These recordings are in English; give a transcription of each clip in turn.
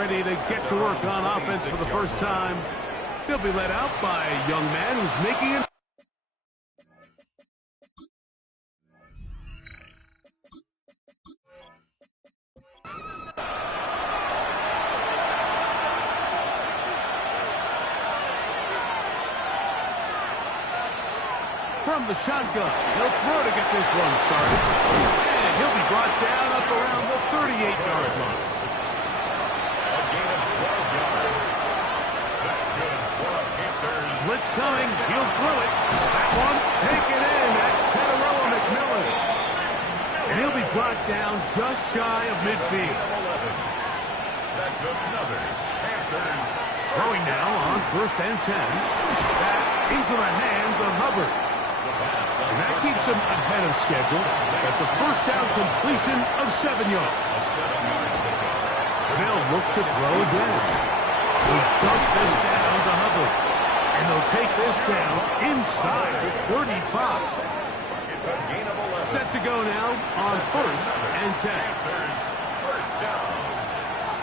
ready to get to work on offense for the first time. They'll be led out by a young man who's making it. From the shotgun, he'll throw to get this one started. And he'll be brought down up around the 38-yard line. A gain of 12 yards. That's good for the Panthers. Blitz coming. He'll throw it. That one taken in. That's Teteroa McMillan. And he'll be brought down just shy of midfield. That's another Panthers. Throwing now on 1st and 10. Back into the hands of Hubbard. And that keeps him ahead of schedule. That's a first down completion of 7 yards. They'll look to throw again. They dump this down to Hubbard. And they'll take this down inside the 35. It's a gain of 11. Set to go now on 1st and 10. First down.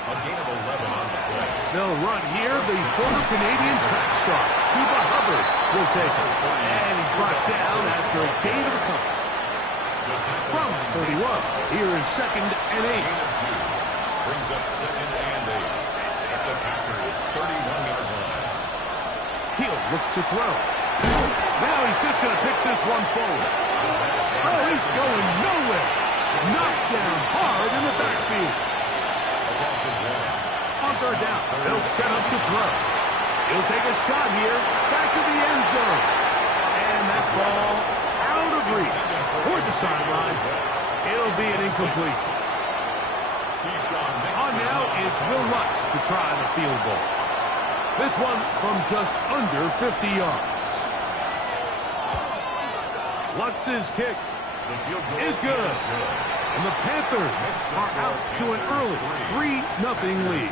A gain of 11 on the play. They'll run here. The former Canadian track star, Chuba Hubbard, will take it. And he's brought down after a gain of a couple. From 31, here is 2nd and 8. Gain of 2. Brings up 2nd and 8. At the Packers' 31-yard line. He'll look to throw. Now he's just going to pitch this one forward. Oh, he's going nowhere. Knocked down hard in the backfield. On 3rd down, they'll set up to throw. He'll take a shot here, back to the end zone. And that ball out of reach toward the sideline. It'll be an incompletion. On now, it's Will Lutz to try the field goal. This one from just under 50 yards. Lutz's kick is good. And the Panthers are out to an early 3-0 lead.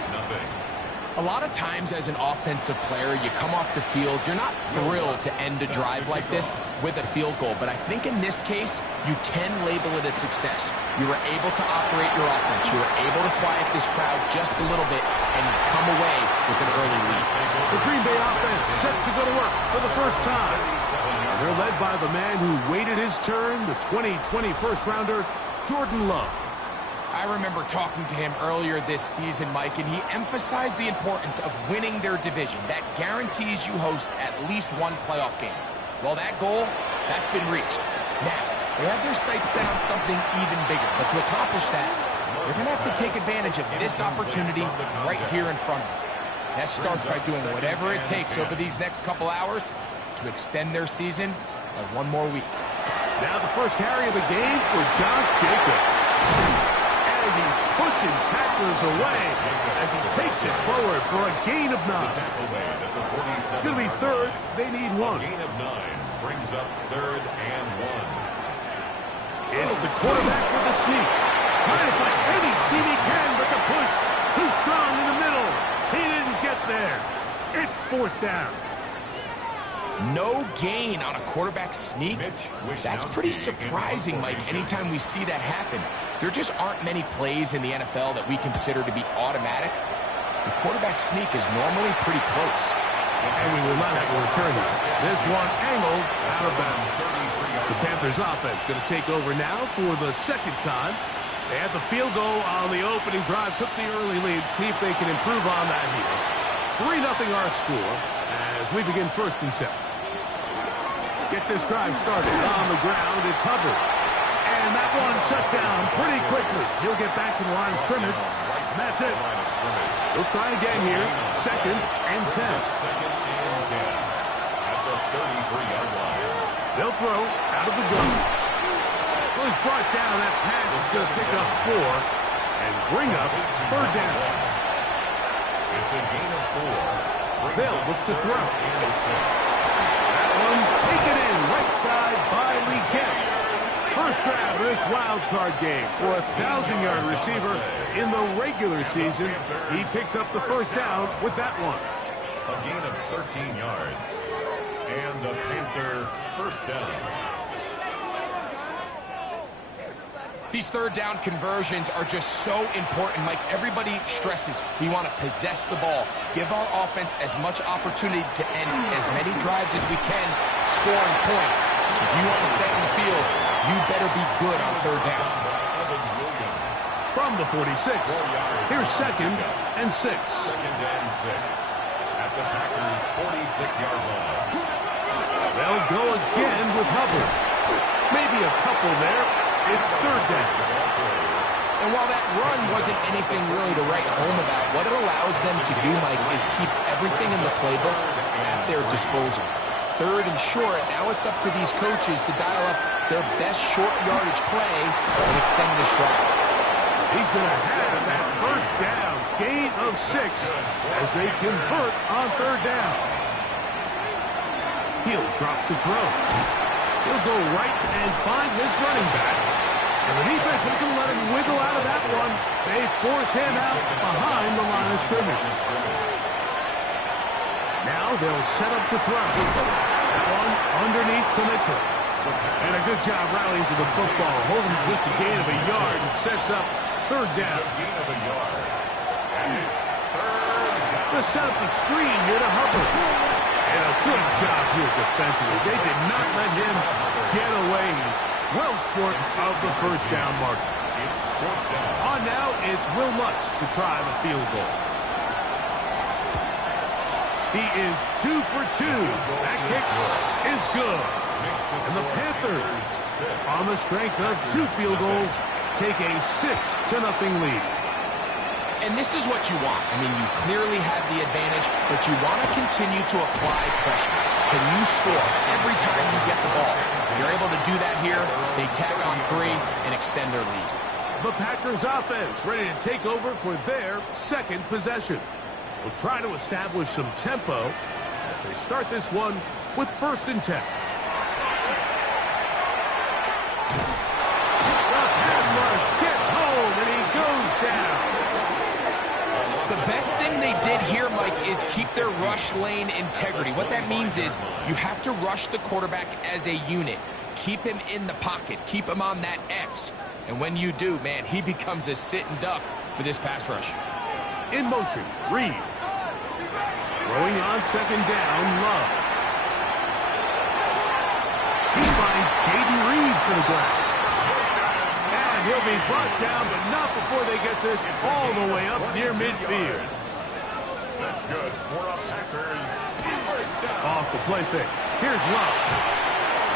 A lot of times as an offensive player, you come off the field, you're not thrilled to end a drive like this with a field goal. But I think in this case, you can label it a success. You were able to operate your offense. You were able to quiet this crowd just a little bit and come away with an early lead. The Green Bay offense set to go to work for the first time. And they're led by the man who waited his turn, the 2020 first-rounder, Jordan Love. I remember talking to him earlier this season, Mike, and he emphasized the importance of winning their division. That guarantees you host at least one playoff game. Well, that goal, that's been reached. Now, they have their sights set on something even bigger. But to accomplish that, they're going to have to take advantage of this opportunity right here in front of them. That starts by doing whatever it takes over these next couple hours to extend their season by one more week. Now the first carry of the game for Josh Jacobs. And he's pushing tacklers away as he takes it forward for a gain of 9. It's going to be 3rd. They need 1. Gain of 9 brings up 3rd and 1. It's the quarterback with the sneak. Trying to find any seam he can, but the push too strong in the middle. He didn't get there. It's 4th down. No gain on a quarterback sneak? That's pretty surprising, Mike, anytime we see that happen. There just aren't many plays in the NFL that we consider to be automatic. The quarterback sneak is normally pretty close. And we will not have a return here. This one angled out of bounds. The Panthers offense going to take over now for the 2nd time. They had the field goal on the opening drive, took the early lead. See if they can improve on that here. 3-0 our score as we begin 1st and 10. Get this drive started on the ground. It's Hubbard. And that one shut down pretty quickly. He'll get back to the line of scrimmage. And that's it. He'll try again here. 2nd and 10. 2nd and 10 at the 33-yard line. They'll throw out of the gun. Well, he's brought down. That pass is going to pick up 4 and bring up 3rd down. It's a gain of 4. They'll look to throw. That one taken in right side by Lee Kemp. First grab of this wild card game for a 1,000-yard receiver in the regular season. He picks up the first down with that one. A gain of 13 yards. And the Panther first down. These third down conversions are just so important, Mike. Everybody stresses we want to possess the ball, give our offense as much opportunity to end as many drives as we can, scoring points. If you want to stay on the field, you better be good on third down. From the 46, here's 2nd and 6. 2nd and 6 at the Packers' 46-yard line. They'll go again with Hubbard. Maybe a couple there. It's 3rd down. And while that run wasn't anything really to write home about, what it allows them to do, Mike, is keep everything in the playbook at their disposal. 3rd and short, now it's up to these coaches to dial up their best short yardage play and extend this drive. He's going to have that 1st down, gain of 6, as they convert on 3rd down. He'll drop to throw. He'll go right and find his running backs. And the defense isn't going to let him wiggle out of that one. They force him out behind the line of scrimmage. Now they'll set up to throw. That one underneath Mitchell. And a good job rallying to the football. Holding just a gain of a yard and sets up 3rd down. To set up the screen here to Hubbard. And a good job here defensively. They did not let him get away. He's well short of the 1st down mark. On now, it's Will Lutz to try the field goal. He is 2 for 2. That kick is good. And the Panthers, on the strength of 2 field goals, take a 6-0 lead. And this is what you want. I mean, you clearly have the advantage, but you want to continue to apply pressure. Can you score every time you get the ball? You're able to do that here. They tack on 3 and extend their lead. The Packers offense ready to take over for their 2nd possession. Will try to establish some tempo as they start this one with 1st and 10. The pass rush gets home and he goes down. The best thing they did here, Mike, is keep their rush lane integrity. What that means is you have to rush the quarterback as a unit. Keep him in the pocket. Keep him on that X. And when you do, man, he becomes a sitting duck for this pass rush. In motion, Reed. Throwing on 2nd down, Love. He finds Jaden Reed for the grab. And he'll be brought down, but not before they get this all the way up near midfield. That's good for a Packers 1st down. Off the play fake. Here's Love.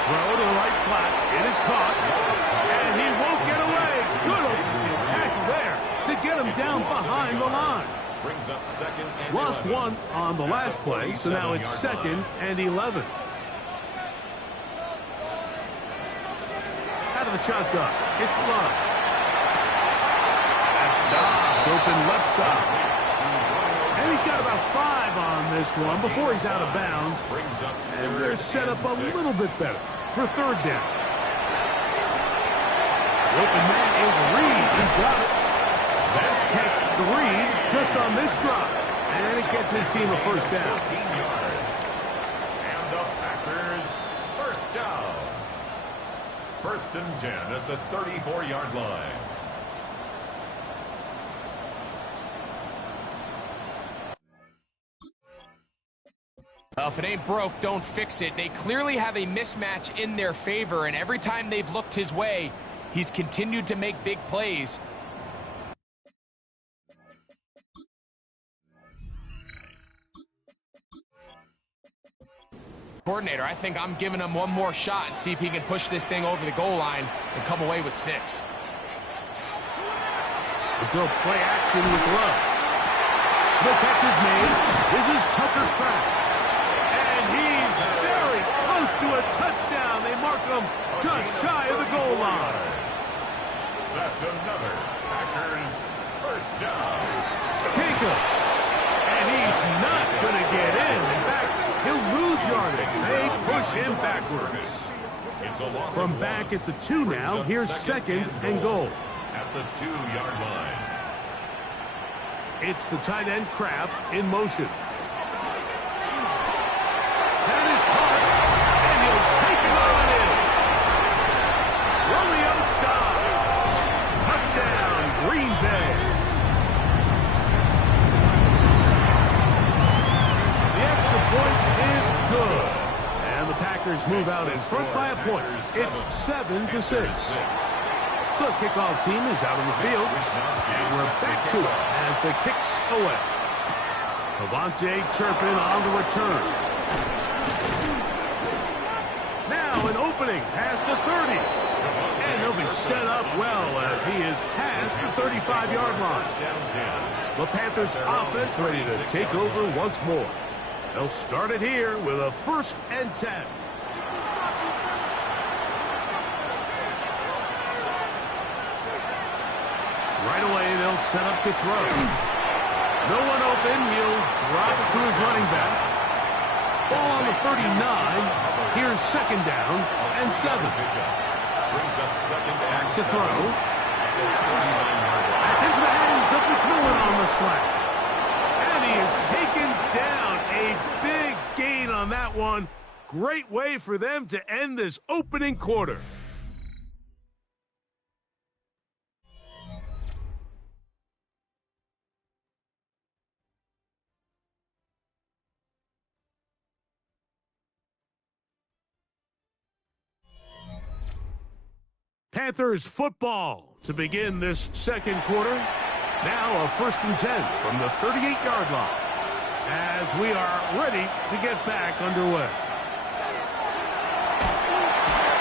Throw to the right flat. It is caught. And he won't get away. Good open tackle there to get him down behind the line. Brings up 2nd and Lost 11. 1 on the last play, so now it's 2nd and 11. Out of the shotgun, it's Love. That's Dobbs, open left side. And he's got about 5 on this one before he's out of bounds. And they're set up a little bit better for 3rd down. The open man is Reed. He's got it. That's catch 3 just on this drive. And it gets his team a 1st down. 14 yards. And the Packers 1st down. 1st and 10 at the 34-yard line. Well, if it ain't broke, don't fix it. They clearly have a mismatch in their favor, and every time they've looked his way, he's continued to make big plays. Coordinator, I think I'm giving him one more shot and see if he can push this thing over the goal line and come away with 6. We'll go play action with Love. The catch is made. This is Tucker Kraft. And he's very close to a touchdown. They mark him just shy of the goal line. That's another Packers 1st down. Jacobs. And he's not going to get in. In fact, he'll lose yardage. They push him backwards. It's a loss From of back 1. at the 2 now, here's 2nd and goal. At the 2-yard line. It's the tight end Kraft in motion. That is caught, and he'll take it on in. Romeo Dobbs. Packers move out in front by a point. It's 7-6. The kickoff team is out on the field, and we're back to it as the kick's away. Cavante chirping on the return. Now an opening past the 30. And they'll be set up well as he is past the 35-yard line. The Panthers offense ready to take over once more. They'll start it here with a 1st and 10. Right away, they'll set up to throw. No one open. He'll drop it to his running back. Ball on the 39. Here's 2nd down and 7. Back to throw. That's into the hands of McMillan on the slap. And he is taken down. A big gain on that one. Great way for them to end this opening quarter. Panthers football to begin this 2nd quarter. Now a 1st and 10 from the 38-yard line as we are ready to get back underway.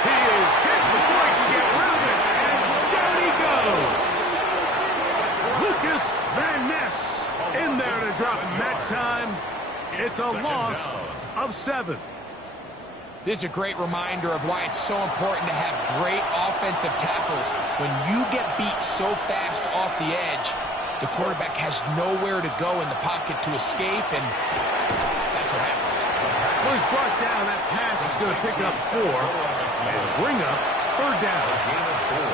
He is hit before he can get rid of it, and down he goes. Lucas Van Ness in there to drop him that time. It's a loss of 7. This is a great reminder of why it's so important to have great offensive tackles. When you get beat so fast off the edge, the quarterback has nowhere to go in the pocket to escape, and that's what happens. Well, he's brought down. That pass is going to pick up 4 and bring up 3rd down. A gain of 4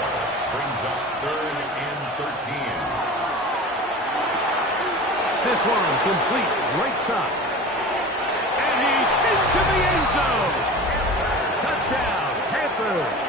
brings up 3rd and 13. This one complete right side. And he's into the end zone. Touchdown, Panthers.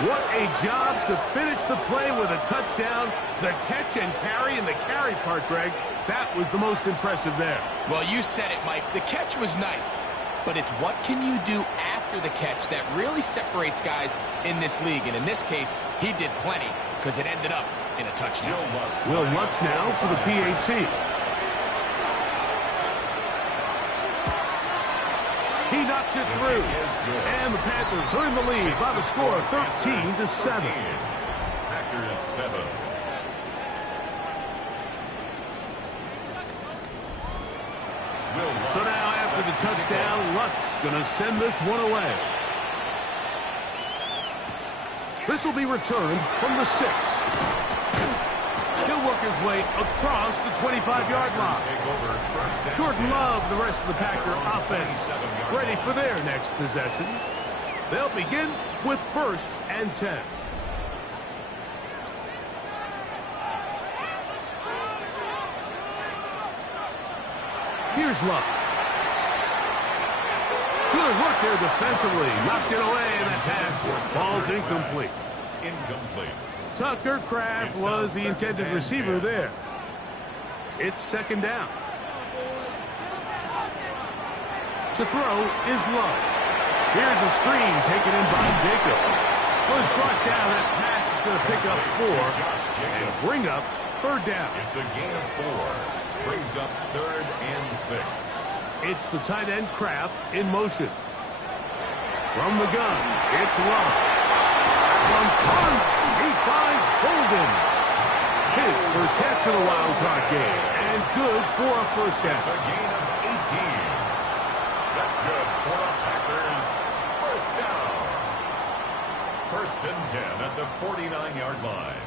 What a job to finish the play with a touchdown. The catch and carry, and the carry part, Greg, that was the most impressive there. Well, you said it, Mike. The catch was nice, but it's what can you do after the catch that really separates guys in this league. And in this case, he did plenty because it ended up in a touchdown. Will Lutz now for the PAT. He knocks it through. And the Panthers are in the lead by the score of 13-7. Packers 7. So now after the touchdown, Lutz going to send this one away. This will be returned from the 6. He'll work his way across the 25-yard line. Jordan Love, the rest of the Packer offense, ready for their next possession. They'll begin with 1st and 10. Here's Love. Good work there defensively. Knocked it away, and that pass falls incomplete. Tucker Kraft was the intended receiver there. It's 2nd down. To throw is Love. Here's a screen taken in by Jacobs. Was brought down. That pass is going to pick up 4 and bring up 3rd down. It's a gain of 4. Brings up 3rd and 6. It's the tight end Kraft in motion. From the gun, it's Love. From punt, he finds Holden. His first catch of the wild card game, and good for a 1st down. It's a gain of 18. That's good for the Packers. 1st down. 1st and 10 at the 49-yard line.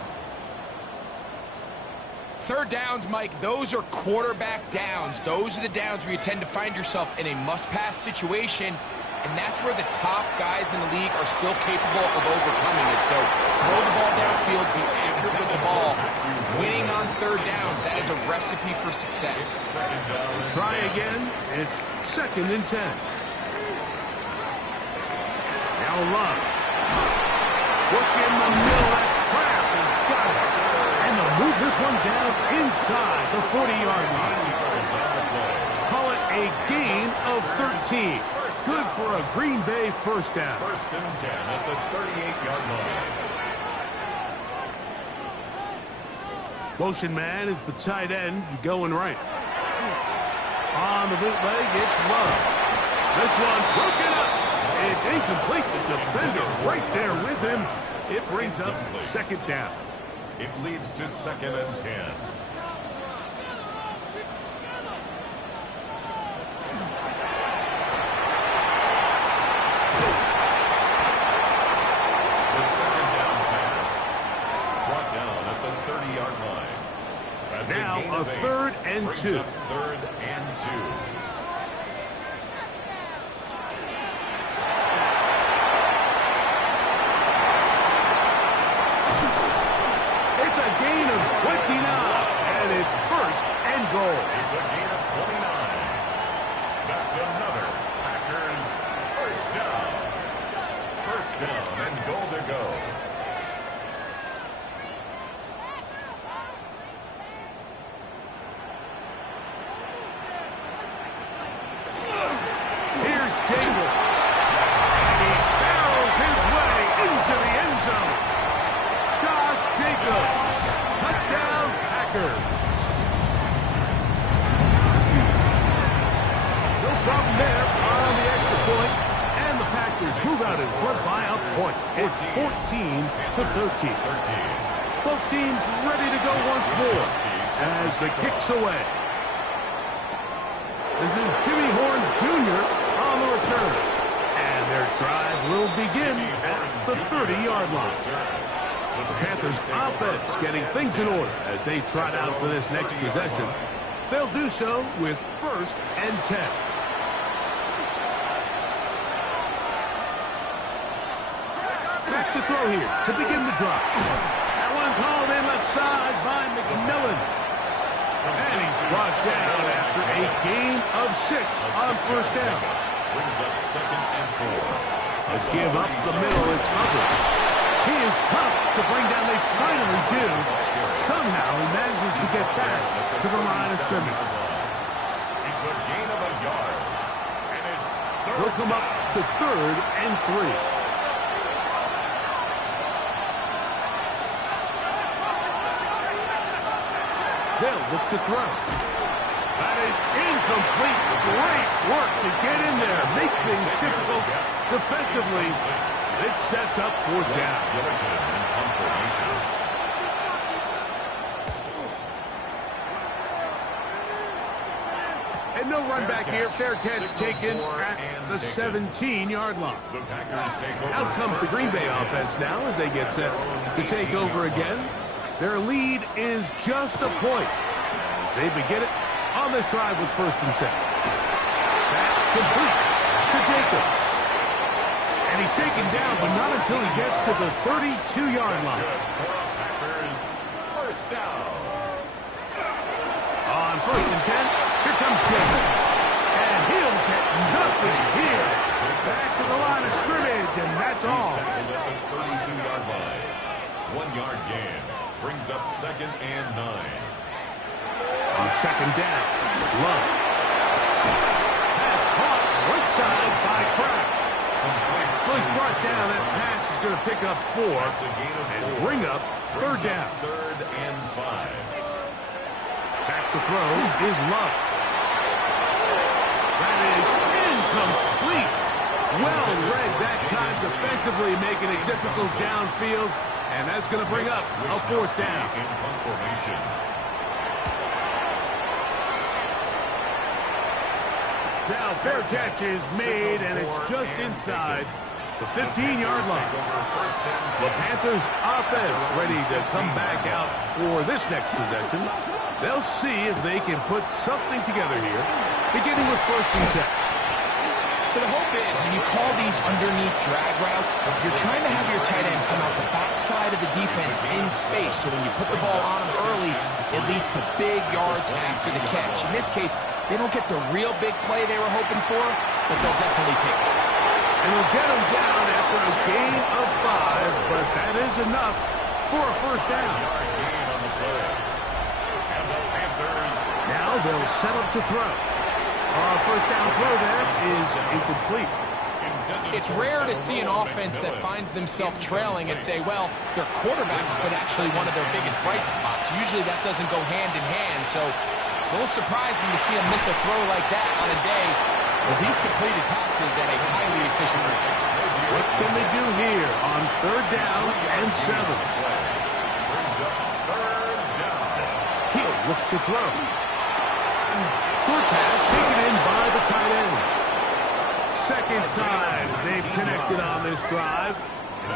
3rd downs, Mike, those are quarterback downs. Those are the downs where you tend to find yourself in a must-pass situation, and that's where the top guys in the league are still capable of overcoming it. So throw the ball downfield, be accurate with the ball. Winning on 3rd downs, that is a recipe for success. Try again. It's 2nd and 10. Now Love. Look in the middle. That's Kraft. He's got it. And they'll move this one down inside the 40-yard line. Call it a a gain of 13. Good for a Green Bay first down. First and 10 at the 38-yard line. Motion man is the tight end going right. On the bootleg, it's Love. This one broken up. It's incomplete. The defender right there with him. It brings up second down. It leads to second and 10. Now a third and 2. Third and 2. It's a gain of 29, and it's first and goal. It's a gain of 29. That's another Packers first down. First down and goal to go. It's 14-13. Both teams ready to go once more as the kick's away. This is Jimmy Horn Jr. on the return. And their drive will begin at the 30-yard line. The Panthers offense getting things in order as they trot out for this next possession. They'll do so with first and 10. To throw here to begin the drive. That one's hauled in left side by McMillan. And he's brought down after a gain of 6 on first down. Brings up second and 4. A give up the middle, it's covered. He is tough to bring down. They finally do. Somehow he manages to get back to the line of scrimmage. It's a gain of a yard. And it's third. He'll come up to third and 3. They'll look to throw. That is incomplete. Great work to get in there. Make things difficult defensively. It sets up fourth down. And no run back here. Fair catch taken at the 17-yard line. Out comes the Green Bay offense now as they get set to take over again. Their lead is just a point. As they begin it on this drive with first and 10. That completes to Jacobs. And he's taken down, but not until he gets to the 32-yard line. First down. On first and 10, here comes Jacobs. And he'll get nothing here. Back to the line of scrimmage, and that's all. At the 32-yard line. 1-yard gain. Brings up second and 9. On second down, Love. Pass caught right side by Kraft. Well, he's brought down. That pass is going to pick up 4 and bring up third down. Third and 5. Back to throw is Love. That is incomplete. Well read that time defensively, making it difficult downfield. And that's going to bring up a fourth down. Now fair catch is made, and it's just inside the 15-yard line. The Panthers offense ready to come back out for this next possession. They'll see if they can put something together here, beginning with first and 10. So the hope is when you call these underneath drag routes, you're trying to have your tight end come out the backside of the defense in space. So when you put the ball on him early, it leads to big yards after the catch. In this case, they don't get the real big play they were hoping for, but they'll definitely take it. And they'll get him down after a gain of 5, but that is enough for a first down. Now they'll set up to throw. First down throw there is incomplete. It's rare to see an offense that finds themselves trailing and say, well, their quarterback's been actually one of their biggest bright spots. Usually that doesn't go hand in hand, so it's a little surprising to see him miss a throw like that on a day where he's completed passes at a highly efficient rate. What can they do here on 3rd down and 7? He'll look to throw. Short pass taken in by the tight end. Second time they've connected on this drive.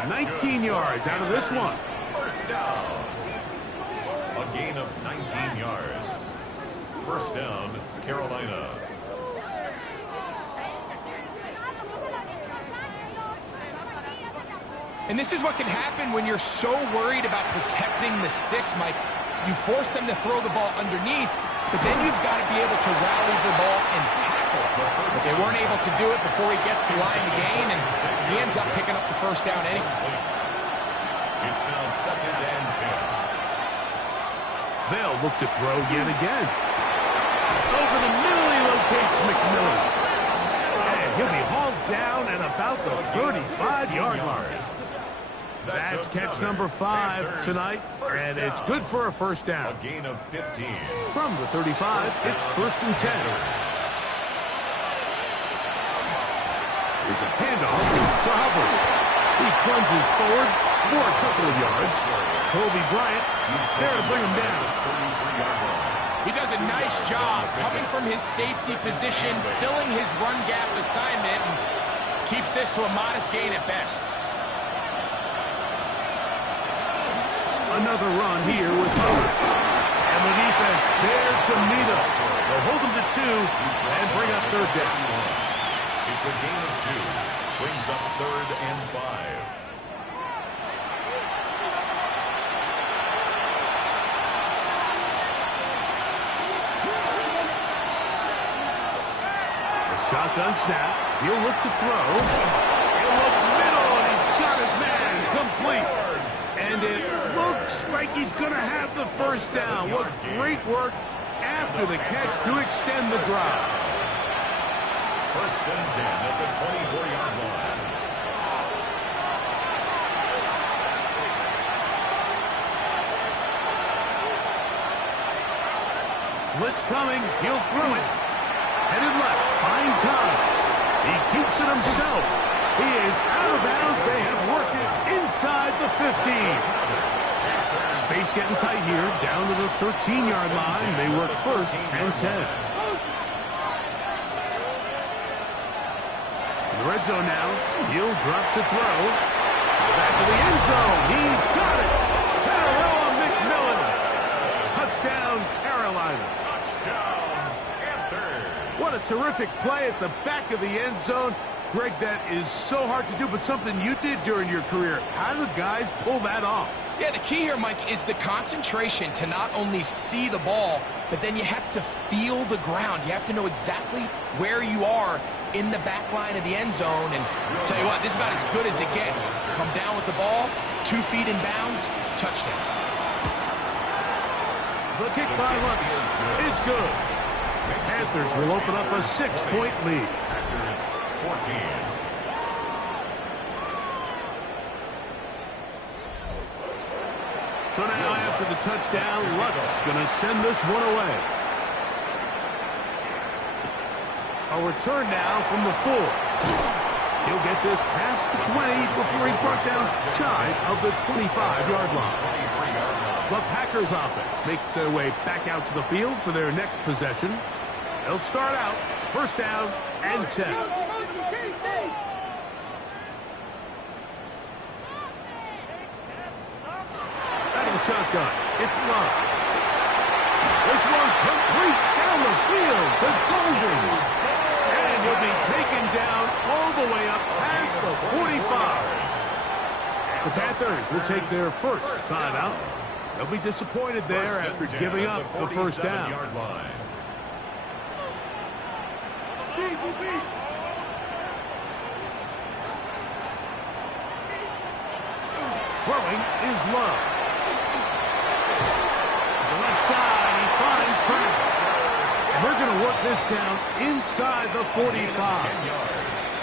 19 yards out of this one. First down. A gain of 19 yards. First down, Carolina. And this is what can happen when you're so worried about protecting the sticks, Mike. You force them to throw the ball underneath, but then you've got to be able to rally the ball and tackle. But they weren't able to do it before he gets the line to gain, and he ends up picking up the first down anyway. It's now 2nd and 10. They'll look to throw yet again. Over the middle, he locates McMillan. And he'll be hauled down at about the 35-yard line. That's catch number 5 tonight, and it's good for a first down. A gain of 15. From the 35, it's 1st and 10. There's a handoff to Hubbard. He plunges forward for a couple of yards. Kobe Bryant there to bring him down. He does a nice job coming from his safety position, filling his run gap assignment, and keeps this to a modest gain at best. Another run here with Hubbard. And the defense there to meet him. They'll hold him to 2 and bring up 3rd down. It's a gain of 2. Brings up 3rd and 5. Shotgun snap. He'll look to throw. He'll look middle, and he's got his man complete. And it looks like he's going to have the first down. What great work after the catch to extend the drive. 1st and 10 at the 24-yard line. Blitz coming. He'll throw it. Headed left. Buying time. He keeps it himself. He is out of bounds. They have worked it inside the 15. Space getting tight here. Down to the 13-yard line. They work 1st and 10. In the red zone now. He'll drop to throw. Back to the end zone. He's got it. Tararoa McMillan. Touchdown, Carolina. Touchdown, Panthers. What a terrific play at the back of the end zone. Greg, that is so hard to do, but something you did during your career. How do guys pull that off? Yeah, the key here, Mike, is the concentration to not only see the ball, but then you have to feel the ground. You have to know exactly where you are in the back line of the end zone. And I'll tell you what, this is about as good as it gets. Come down with the ball, 2 feet in bounds, touchdown. The kick by Lutz is good. Panthers will open up a 6-point lead. Packers 14. So now after the touchdown, Lutz going to send this one away. A return now from the 4. He'll get this past the 20 before he's brought down shy of the 25-yard line. The Packers offense makes their way back out to the field for their next possession. They'll start out 1st down and 10. Out of the shotgun, it's Love. This one complete down the field to Golden. And he'll be taken down all the way up past the 45. The Panthers will take their first timeout. They'll be disappointed there after giving up the first down. Throwing is Love. To the left side, he finds Pratt. And we're going to work this down inside the 45. 10 yards.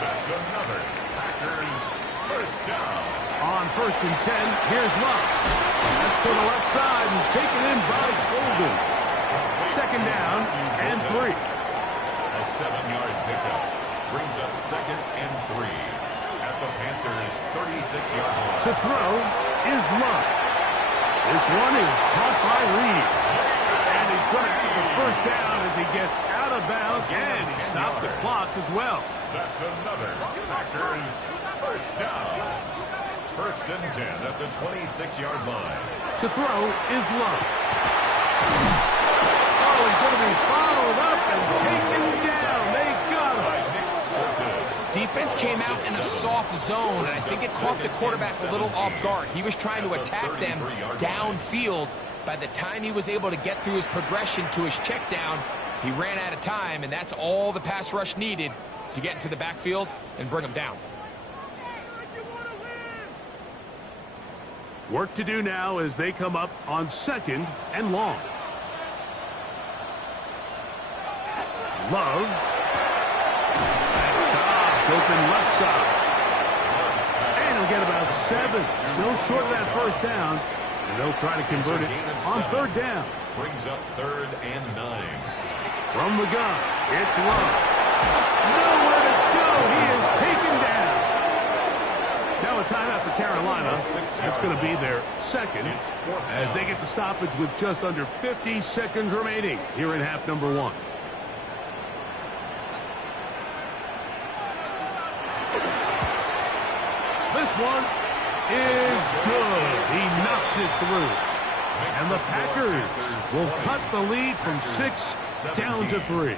That's another Packers first down. On 1st and 10, here's Love. That's to the left side and taken in by Golden. 2nd down and 3. A 7-yard pickup brings up 2nd and 3 at the Panthers' 36-yard line. To throw is Love. This one is caught by Reeves. And he's going to have the first down as he gets out of bounds, and he stopped the clock as well. That's another Packers first down. 1st and 10 at the 26-yard line. To throw is Love. Oh, he's going to be followed up and taken down. They got him. Defense came out in a soft zone, and I think it caught the quarterback a little off guard. He was trying to attack them downfield. By the time he was able to get through his progression to his check down, he ran out of time, and that's all the pass rush needed to get into the backfield and bring him down. Work to do now as they come up on 2nd and long. Love. Open left side. And he'll get about 7. Still short of that first down. And they'll try to convert it on 3rd down. Brings up 3rd and 9. From the gun, it's Love. Nowhere to go. He is taken down. Now a timeout for Carolina. That's going to be their 2nd as they get the stoppage with just under 50 seconds remaining here in half number 1. This one is good. He knocks it through. And the Packers will cut the lead from 6 down to 3.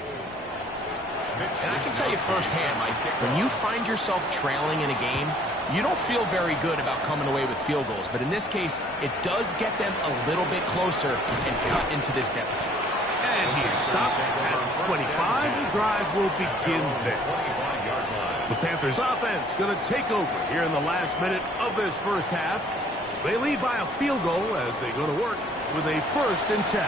And I can tell you firsthand, Mike, when you find yourself trailing in a game, you don't feel very good about coming away with field goals. But in this case, it does get them a little bit closer and cut into this deficit. And he is stopped at 25. The drive will begin there. The Panthers offense going to take over here in the last minute of this first half. They lead by a field goal as they go to work with a 1st and 10.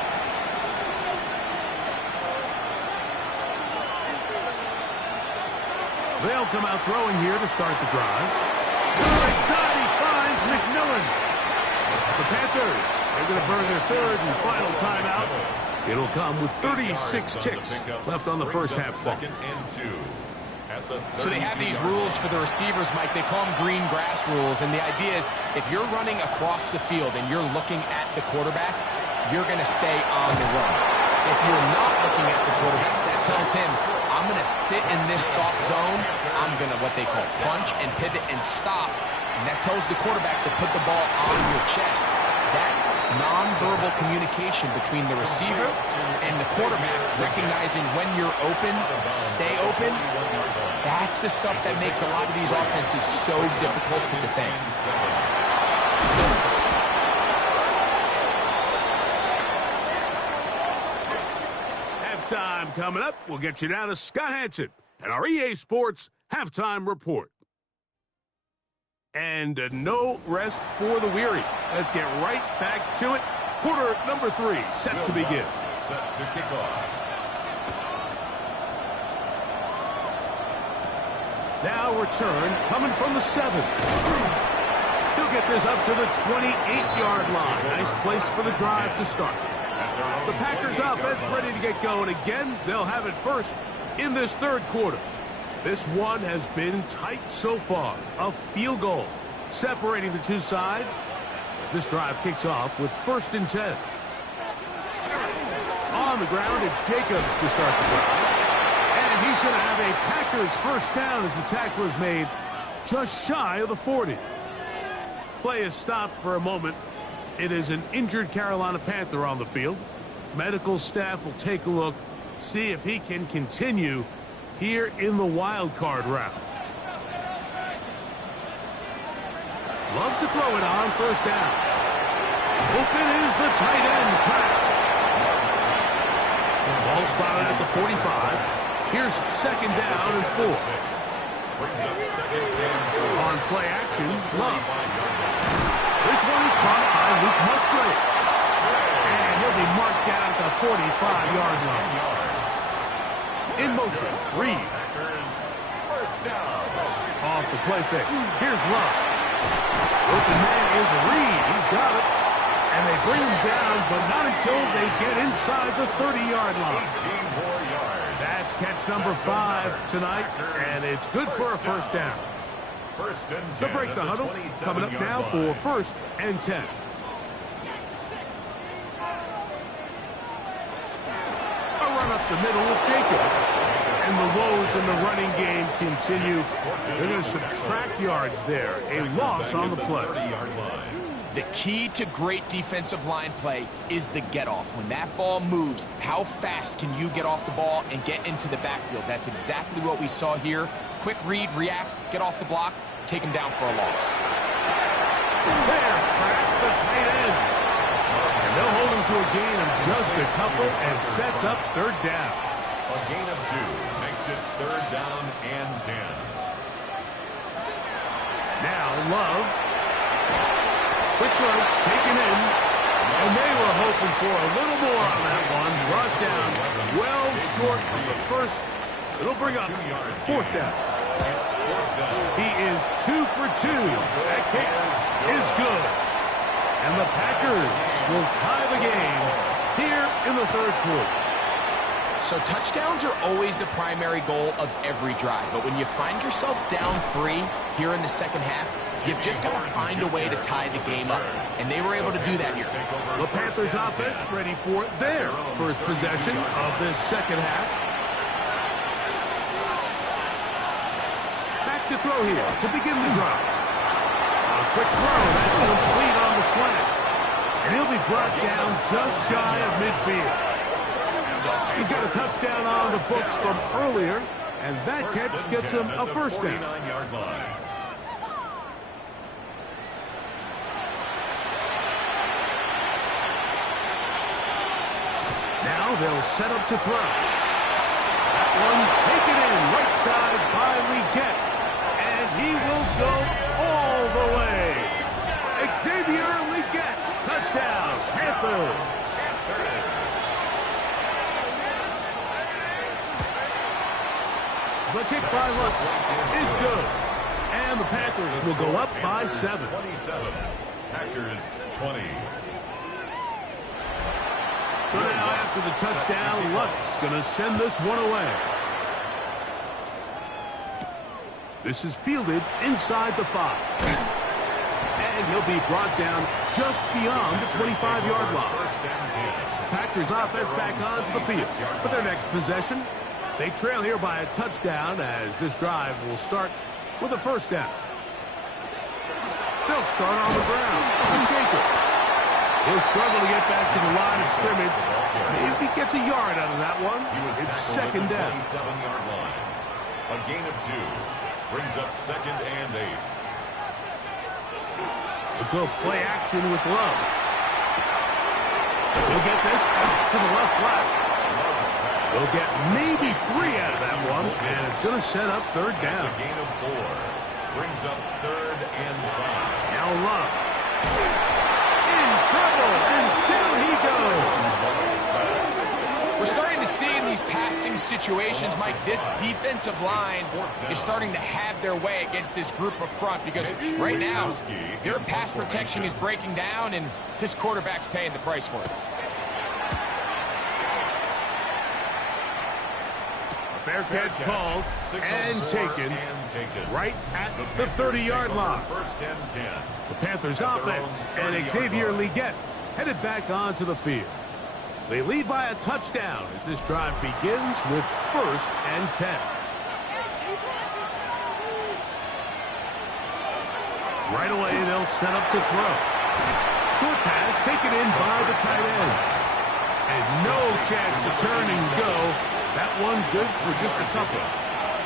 They'll come out throwing here to start the drive. To the right side, he finds McMillan. The Panthers, they're going to burn their 3rd and final timeout. It'll come with 36 ticks left on the first half clock. So they have these rules for the receivers, Mike. They call them green grass rules. And the idea is if you're running across the field and you're looking at the quarterback, you're going to stay on the run. If you're not looking at the quarterback, that tells him, I'm going to sit in this soft zone. I'm going to what they call punch and pivot and stop. And that tells the quarterback to put the ball on your chest. That nonverbal communication between the receiver and the quarterback, recognizing when you're open, stay open, that's the stuff that makes a lot of these offenses so difficult to defend. Halftime coming up. We'll get you down to Scott Hansen and our EA Sports Halftime Report. And no rest for the weary. Let's get right back to it. Quarter number 3 set to begin. Set to kick off. Now return coming from the 7. He'll get this up to the 28-yard line. Nice place for the drive to start. The Packers offense ready to get going again. They'll have it first in this 3rd quarter. This one has been tight so far. A field goal separating the two sides as this drive kicks off with 1st and 10. On the ground, it's Jacobs to start the drive. And he's going to have a Packers first down as the tackle is made just shy of the 40. Play is stopped for a moment. It is an injured Carolina Panther on the field. Medical staff will take a look, see if he can continue here in the wild card round. Love to throw it on 1st down. Open is the tight end, Pratt. Ball spotted at the 45. Here's 2nd down and 4. Brings up 2nd and 4. On play action, Love. This one is caught by Luke Musgrave. And he'll be marked down at the 45-yard line. In motion, Reed. Packers, first down. Off the play fake. Here's Love. Open man is Reed. He's got it. And they bring him down, but not until they get inside the 30-yard line. 18 more yards. That's catch number 5 tonight, and it's good for a first down. First and 10 To break the huddle, coming up now for first and 10. A run up the middle with Jacobs. And the woes in the running game continue. They're going to subtract yards there. A loss on the play. The key to great defensive line play is the get-off. When that ball moves, how fast can you get off the ball and get into the backfield? That's exactly what we saw here. Quick read, react, get off the block, take him down for a loss. There, crack the tight end. And they'll hold him to a gain of just a couple and sets up third down. A gain of 2 makes it third down and 10. Now Love. Quick throw, taken in. And they were hoping for a little more on that one. Brought down well short of the first. It'll bring up fourth down. He is 2 for 2. That kick is good. And the Packers will tie the game here in the third quarter. So touchdowns are always the primary goal of every drive. But when you find yourself down 3 here in the second half, you've just got to find a way to tie the game up. And they were able to do that here. The Panthers offense ready for their first possession of this second half. Back to throw here to begin the drive. A quick throw, that's complete on the slant. And he'll be brought down just shy of midfield. He's got a touchdown on the books from earlier, and that catch gets him a first down. Now they'll set up to throw. That one taken in right side by Leggett. And he will go all the way. Xavier Leggett, touchdown, Panthers. The kick by Lutz is good. And the Panthers will go up by 7. 27. Packers 20. So now after the touchdown, Lutz going to send this one away. This is fielded inside the 5. And he'll be brought down just beyond the 25-yard line. Packers offense back onto the field for their next possession. They trail here by a touchdown as this drive will start with a first down. They'll start on the ground with Jacobs. He'll struggle to get back to the line of scrimmage. Maybe he gets a yard out of that one. It's second down. 27-yard line. A gain of 2 brings up second and 8. We'll go play action with Love. He'll get this out to the left flat. They'll get maybe 3 out of that one, and it's going to set up third down. A gain of 4 brings up third and 5. Now Love. In trouble, and down he goes. We're starting to see in these passing situations, Mike, this defensive line is starting to have their way against this group up front because right now, their pass protection is breaking down, and this quarterback's paying the price for it. Fair catch called and taken right at the 30-yard line. First and 10. The Panthers offense and Xavier Leggett headed back onto the field. They lead by a touchdown as this drive begins with first and 10. Right away, they'll set up to throw. Short pass taken in by the tight end. And no chance to turn and go. That one good for just a couple.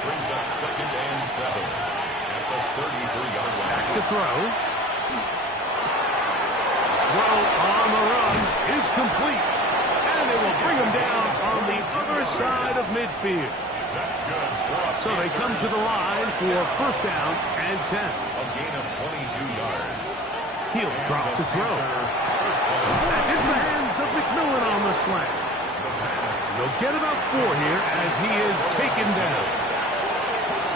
Brings up second and 7 at the 33-yard line. Back to throw. Throw on the run is complete. And they will bring him down on the other side of midfield. That's good. So they come to the line for first down and 10. A gain of 22 yards. He'll drop to throw. That's into the hands of McMillan on the slant. They'll get about 4 here as he is taken down.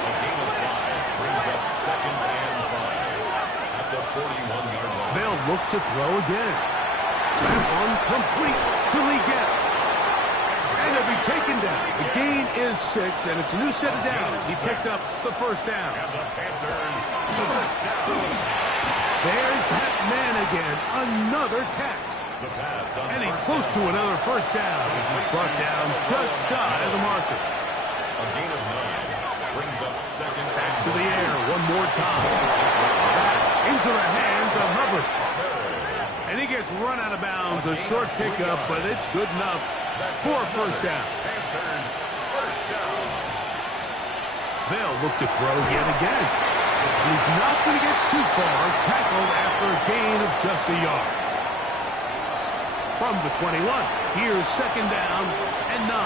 A gain of 5 brings up 2nd and 5 at the 41-yard line. They'll look to throw again. That one complete to Leggett. And he'll be taken down. The gain is 6, and it's a new set of downs. He picked up the first down. And the Panthers first down. There's that man again. Another catch. The pass on And he's first close down. to another first down as he's brought down just shy of the marker. A gain of 9 brings up 2nd and To the air one more time. Back into the hands of Hubbard. And he gets run out of bounds. A short pickup, but it's good enough for a first down. Panthers first down. They'll look to throw yet again. He's not going to get too far. Tackled after a gain of just a yard. From the 21, here's 2nd down and 9.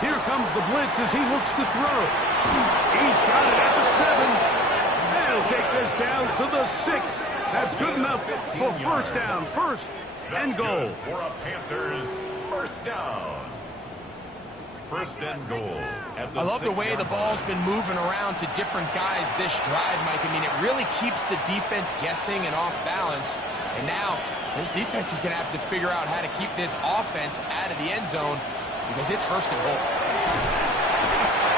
Here comes the blitz as he looks to throw. He's got it at the 7. And he'll take this down to the 6. That's good enough for first down. First and goal. Good for a Panthers first down. First and goal. At the I love the way 6-yard the ball's line. been moving around to different guys this drive, Mike. I mean, it really keeps the defense guessing and off balance. And now, this defense is going to have to figure out how to keep this offense out of the end zone because it's first and goal.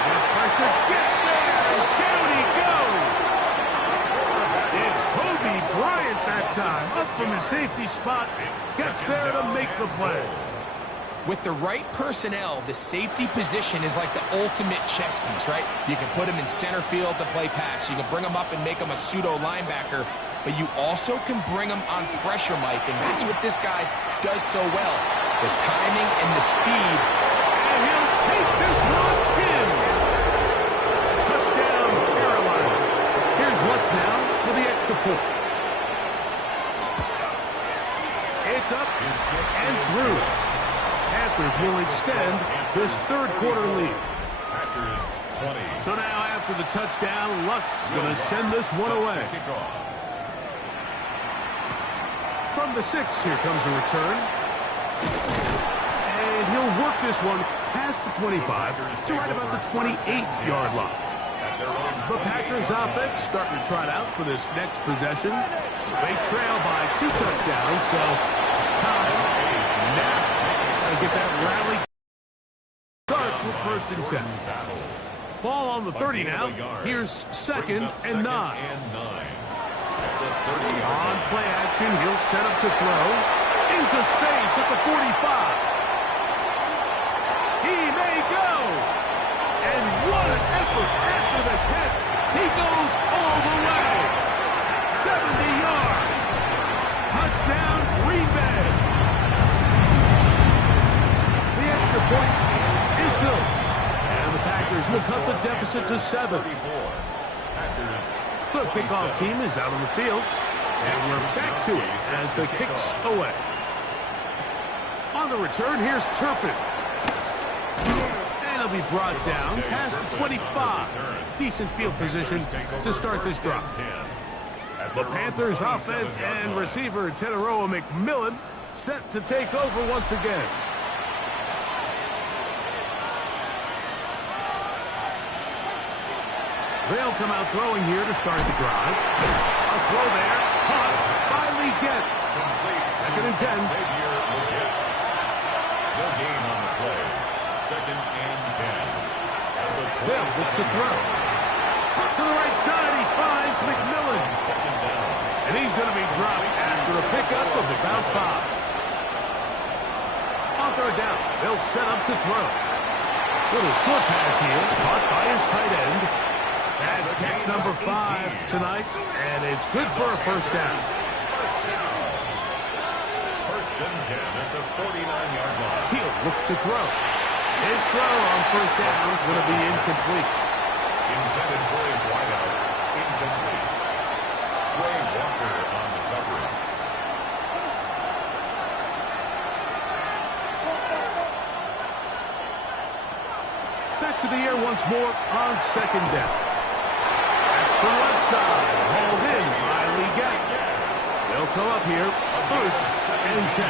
The pressure gets there. Down he goes. It's Kobe Bryant that time. Up from his safety spot. Gets there to make the play. With the right personnel, the safety position is like the ultimate chess piece, right? You can put him in center field to play pass. You can bring him up and make him a pseudo linebacker, but you also can bring him on pressure, Mike, and that's what this guy does so well. The timing and the speed. And he'll take this one in. Touchdown, Carolina. Here's what's now for the extra point. It's up and through. Panthers will extend this third quarter lead. Packers 20. So now after the touchdown, Luck's going to send this one away. From the 6, here comes a return. And he'll work this one past the 25 to right about the 28-yard line. The Packers offense starting to trot out for this next possession. They trail by 2 touchdowns, so time is now. Gotta get that rally. Starts with 1st and 10. Ball on the 30 now. Here's 2nd and 9. On play action, he'll set up to throw. Into space at the 45. He may go. And what an effort after the catch. He goes all the way. 70 yards. Touchdown, Green Bay. The extra point is good. And the Packers will cut the deficit to 7. The kickoff team is out on the field. And we're back to it as the kicks away. On the return, here's Turpin. And he'll be brought down past the 25. Decent field position to start this drive. The Panthers offense and receiver Teteroa McMillan set to take over once again. They'll come out throwing here to start the drive. A throw there, caught by Leggett. 2nd and 10. No gain on the play. 2nd and 10. They'll look to throw. To the right side, he finds McMillan. 2nd down. And he's going to be dropped after a pickup of about 5. On 3rd down, they'll set up to throw. Little short pass here, caught by his tight end. That's catch number 5 tonight, and it's good for a first down. First down. 1st and 10 at the 49-yard line. He'll look to throw. His throw on first down is going to be incomplete. Intended for his wideout. Incomplete. Ray Walker on the coverage. Back to the air once more on 2nd down. That's the left side. Hauled in by Leggett. They'll come up here. 1st and 10.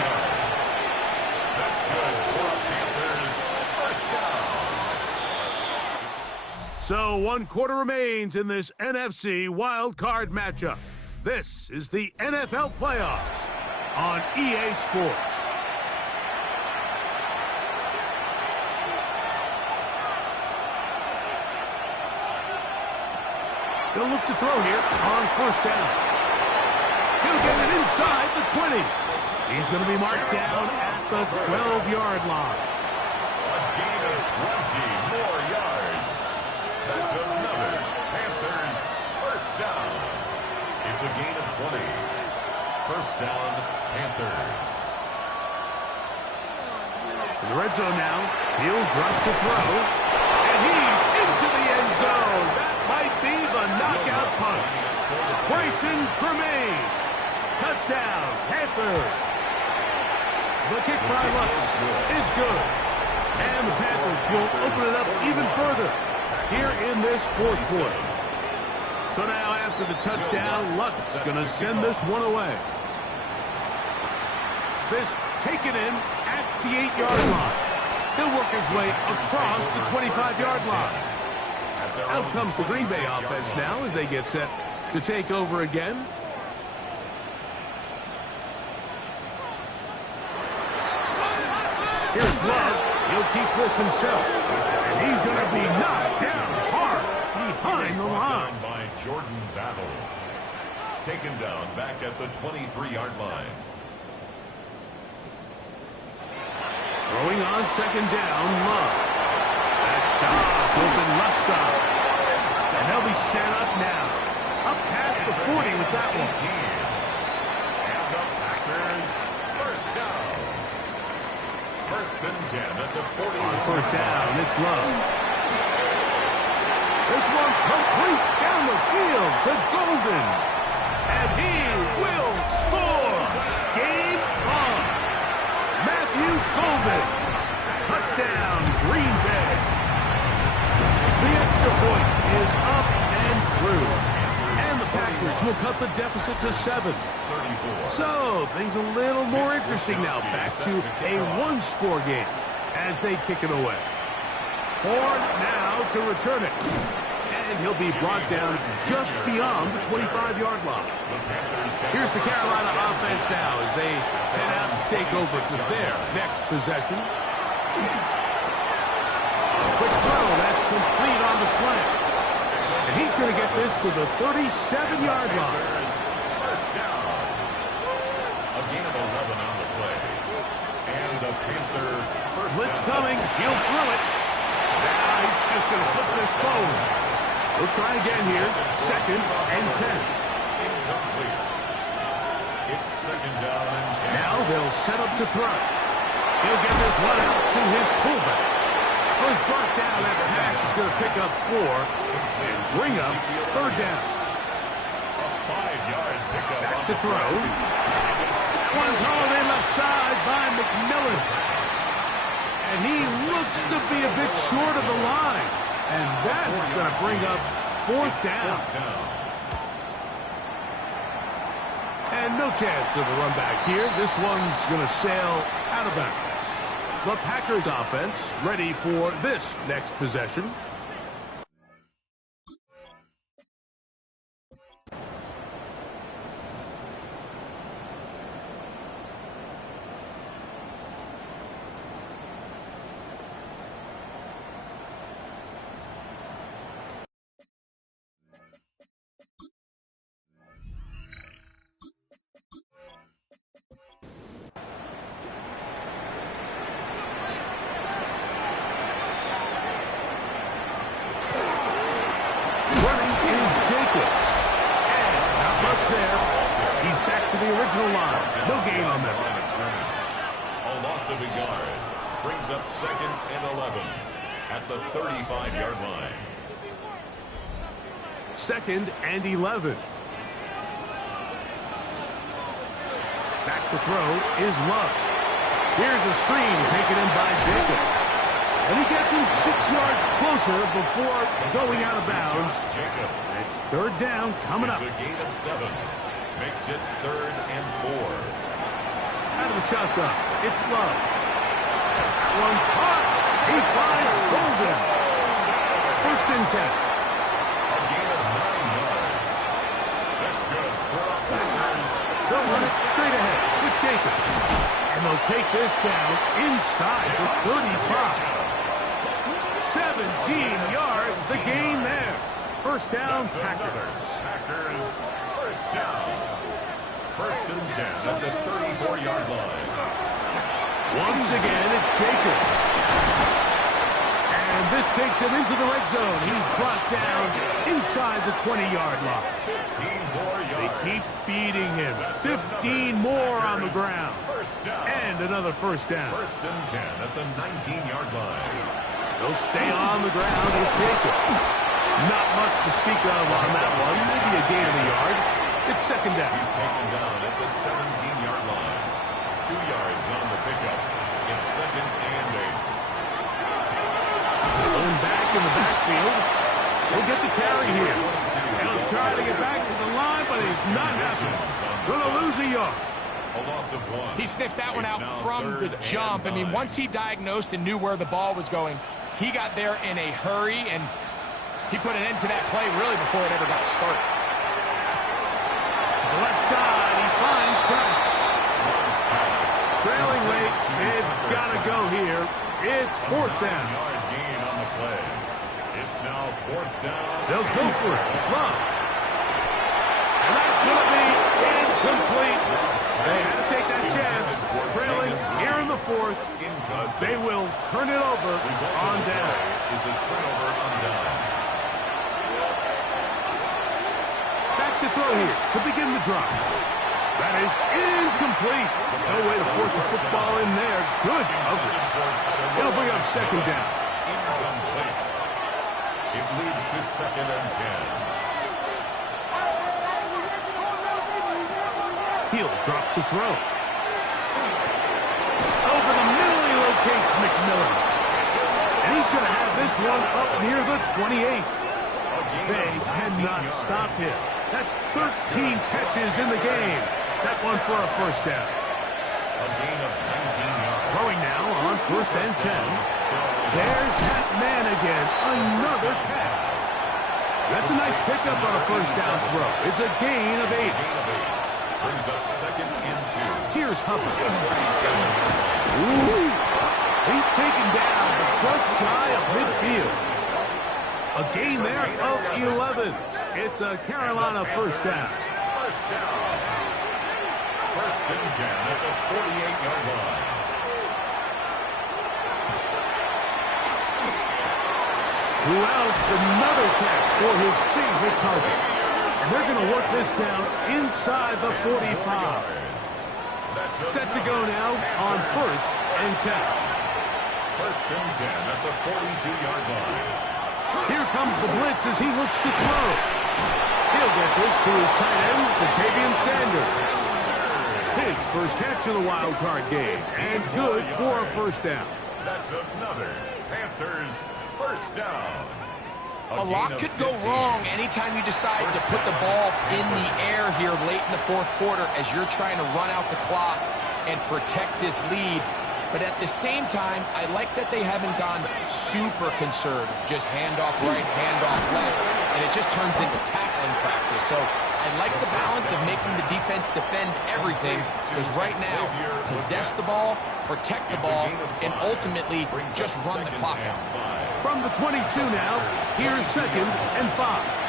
That's good for the Panthers. First down. So 1 quarter remains in this NFC wild card matchup. This is the NFL playoffs on EA Sports. He'll look to throw here on first down. He'll get it inside the 20. He's going to be marked down at the 12-yard line. A gain of 20 more yards. That's another Panthers first down. It's a gain of 20. First down, Panthers. In the red zone now, he'll drop to throw. And he's into the end zone. That might be the knockout punch. Bryson Tremaine. Touchdown, Panthers. The kick by Lutz is good. And the Panthers will open it up even further here in this fourth quarter. So now after the touchdown, Lutz going to send this one away. This taken in at the 8-yard line. He'll work his way across the 25-yard line. Out comes the Green Bay offense now as they get set to take over again. Here's Love. He'll keep this himself. And he's going to be knocked down hard behind the line. By Jordan Battle. Taken down back at the 23-yard line. Throwing on second down, Love. That's Dobbs open left side. And they'll be set up now. Up past the 40 with that one. And the Packers first down. First and 10 at the 40. On first down, it's Love. This one complete down the field to Golden. And he will score. Game on. Matthew Golden. Touchdown, Green Bay. The extra point is up and through. And the Packers will cut the deficit to 7. So, things a little more interesting now. Back to a one-score game as they kick it away. Horn now to return it. And he'll be brought down just beyond the 25-yard line. Here's the Carolina offense now as they head out to take over for their next possession. A quick throw, that's complete on the slant. And he's going to get this to the 37-yard line. First down. A gain of 11 on the play. And the Panther first Blitz down. coming, he'll throw it. Now he's just going to flip this forward. We'll try again here. Second and 10. Incomplete. It's second down and 10. Now they'll set up to throw. He'll get this one out to his fullback. First brought down, that pass is going to pick up 4 and bring up third down. A 5-yard pickup. Back to throw. One's hauled in left side by McMillan. And he looks to be a bit short of the line. And that is going to bring up fourth down. And no chance of a run back here. This one's going to sail out of bounds. The Packers offense ready for this next possession. The original line. No gain on that. A loss of a yard brings up second and 11 at the 35-yard line. Second and 11. Back to throw is Love. Here's a screen taken in by Jacobs. And he gets him 6 yards closer before going out of bounds. It's third down coming up. It's a gain of 7. Makes it third and 4. Out of the shotgun. It's Love. One caught. He finds Golden. First and 10. A gain of 9 yards. That's good for the Packers. They'll run it straight ahead with Jacobs. And they'll take this down inside the 35. 17 yards, the gain there. First down, Packers. Packers, first down. First and 10 at the 34-yard line. Once again, it's Jacobs. And this takes him into the red zone. He's brought down inside the 20-yard line. 15 more yards. They keep beating him. 15 more on the ground. First down. And another first down. First and 10 at the 19-yard line. They'll stay on the ground with Jacobs. Not much to speak of on that one. Maybe a gain of a yard. It's second down. He's taken down at the 17-yard line. 2 yards on the pickup. It's second and 8. Going back in the backfield. He'll get the carry here. He'll try to get back to the line, but he's not happy. Going to lose a yard. A loss of 1. He sniffed that one out from the jump. I mean, once he diagnosed and knew where the ball was going, he got there in a hurry, and he put an end to that play really before it ever got started. To the left side, he finds Pratt. Trailing late, it's got to go here. It's fourth down. Yard gain on the play. It's now fourth down. They'll go for it. Love. And that's going to be incomplete. They had to take that chance. Trailing here in the fourth. They will turn it over on down. Is a turnover on down. Back to throw here to begin the drive. That is incomplete. No way to force a football in there. Good coverage. It'll bring up second down. Incomplete. It leads to second and 10. He'll drop to throw. Over the middle, he locates McMillan. And he's going to have this one up near the 28. They cannot stop him. That's 13 catches in the game. That one for a first down. A gain of 19 yards. Throwing now on first and 10. There's that man again. Another pass. That's a nice pickup on a first down throw. It's a gain of 8. Brings up second and 2. Here's Hubbard. Ooh. He's taken down just shy of midfield. A gain there of 11. It's a Carolina first down. First down. First and 10 at the 48-yard line. Who else? Another catch for his favorite target. And they're going to work this down inside the 45. Set to go now on first and 10. First and 10 at the 42-yard line. Here comes the blitz as he looks to throw. He'll get this to his tight end, Jatavian Sanders. His first catch of the wild card game, and good for a first down. That's another Panthers first down. A lot could go wrong anytime you decide to put the ball in the air here late in the fourth quarter as you're trying to run out the clock and protect this lead. But at the same time, I like that they haven't gone super conservative. Just handoff right, handoff left, and it just turns into tackling practice. So I like the balance of making the defense defend everything, because right now, possess the ball, protect the ball, and ultimately just run the clock out. From the 22 now, here's second and 5.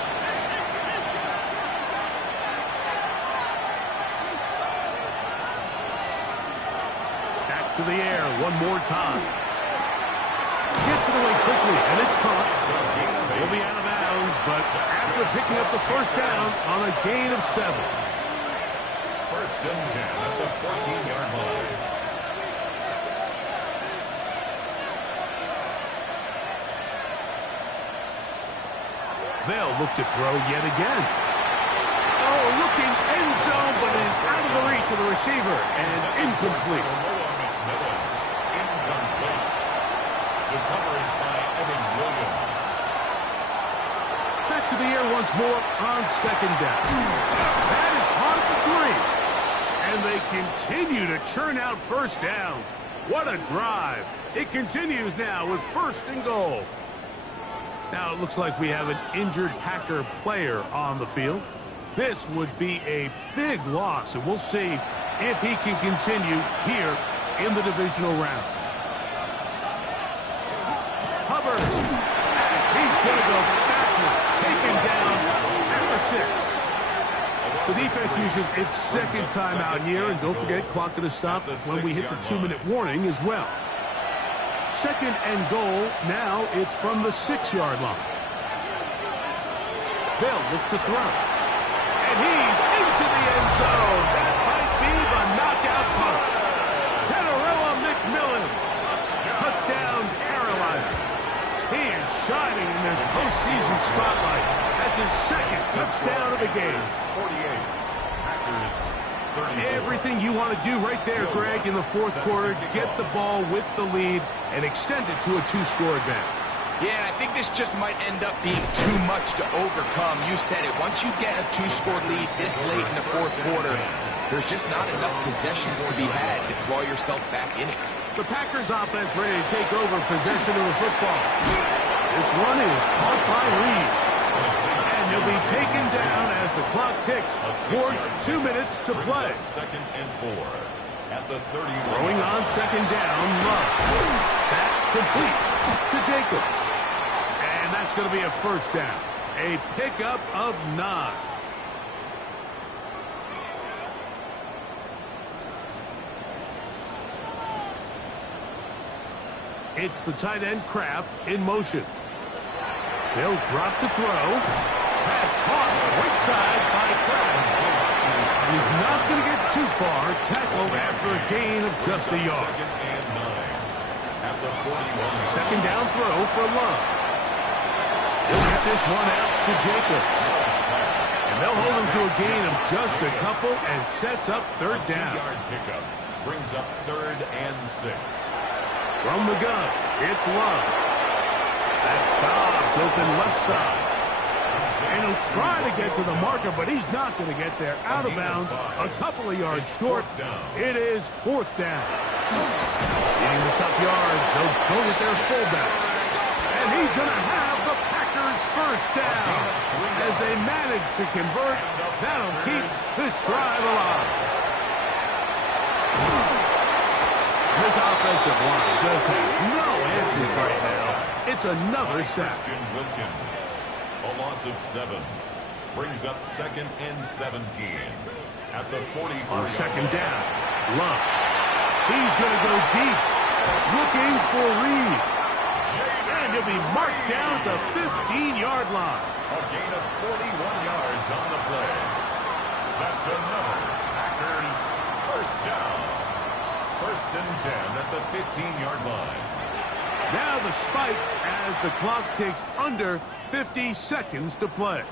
To the air one more time. Gets it away quickly, and it's caught. He'll be out of bounds, but after picking up the first down on a gain of 7. First and 10 at the 14-yard line. They'll look to throw yet again. Oh, looking end zone, but is out of the reach of the receiver, and incomplete. The coverage by Evan Williams. Back to the air once more on second down. That is caught at the 3. And And they continue to churn out first downs. What a drive. It continues now with 1st and goal. Now it looks like we have an injured Packer player on the field. This would be a big loss, and we'll see if he can continue here in the divisional round. Hubbard. He's going to go backward. Taken down at the 6. The defense uses its 2nd timeout here, and don't forget, clock going to stop when we hit the 2-minute warning as well. 2nd and goal. Now it's from the 6-yard line. They'll look to throw. And he's into the end zone. That might be the knockout punch. Tenorella McMillan. Touchdown, Carolina. He is shining in this postseason spotlight. That's his 2nd touchdown of the game. 48. Packers 34. Everything you want to do right there, Greg, in the 4th quarter. Get the ball with the lead and extend it to a 2-score advantage. Yeah, I think this just might end up being too much to overcome. You said it. Once you get a 2-score lead this late in the 4th quarter, there's just not enough possessions to be had to claw yourself back in it. The Packers offense ready to take over possession of the football. This one is caught by Reed. And he'll be taken down as the clock ticks towards 2 minutes to play. 2nd and 4 at the 30. Throwing on 2nd down, Love. That complete to Jacobs. And that's going to be a 1st down. A pickup of 9. It's the tight end Kraft in motion. They'll drop to throw. Pass caught right side by Kraft. He's not going to get too far. Tackled after a gain of just a yard. 2nd and 9 at the 41. 2nd down throw for Love. He'll get this one out to Jacobs. And they'll hold him to a gain of just a couple and sets up 3rd down. 2-yard pickup brings up 3rd and 6. From the gun, it's Love. That's Dobbs open left side. And he'll try to get to the marker, but he's not going to get there. Out of bounds, a couple of yards short. It is 4th down. Getting the tough yards, they'll go with their fullback. And he's going to have the Packers' 1st down. As they manage to convert, that'll keep this drive alive. This offensive line just has no answers right now. It's another sack. A loss of 7 brings up 2nd and 17 at the 40. On 2nd down, Love. He's going to go deep, looking for Reed. And he'll be marked down at the 15-yard line. A gain of 41 yards on the play. That's another Packers 1st down. 1st and 10 at the 15-yard line. Now the spike as the clock takes under 50 seconds to play.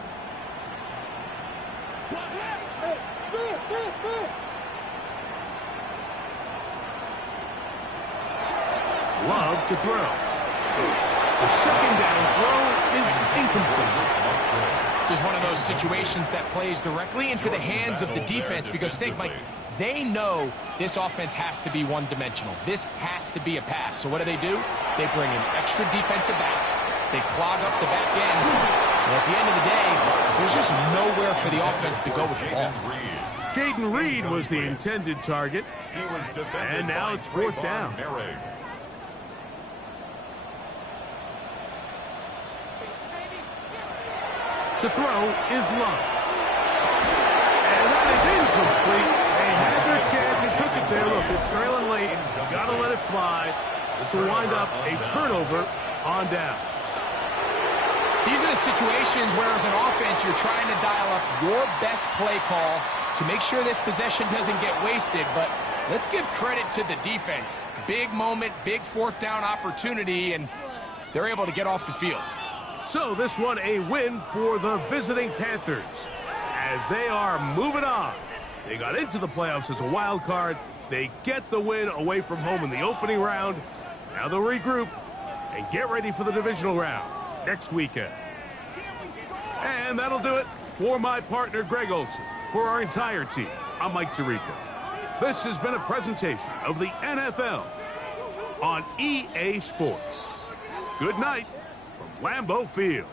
Love to throw. The 2nd down throw is incomplete. This is one of those situations that plays directly into the hands of the defense because, think, Mike, they know this offense has to be one-dimensional. This has to be a pass. So what do? They bring in extra defensive backs. They clog up the back end. And at the end of the day, there's just nowhere for the offense to go with the ball. Jaden Reed was the intended target. And now it's 4th down. To throw is Love. And that is incomplete. They had their chance. They took it there. Look, they're trailing late. Got to let it fly. This will wind up a turnover on downs. These are the situations where, as an offense, you're trying to dial up your best play call to make sure this possession doesn't get wasted. But let's give credit to the defense. Big moment, big 4th down opportunity, and they're able to get off the field. So this one a win for the visiting Panthers as they are moving on. They got into the playoffs as a wild card. They get the win away from home in the opening round. Now they'll regroup and get ready for the divisional round next weekend. And that'll do it for my partner, Greg Olson. For our entire team, I'm Mike Tirico. This has been a presentation of the NFL on EA Sports. Good night from Lambeau Field.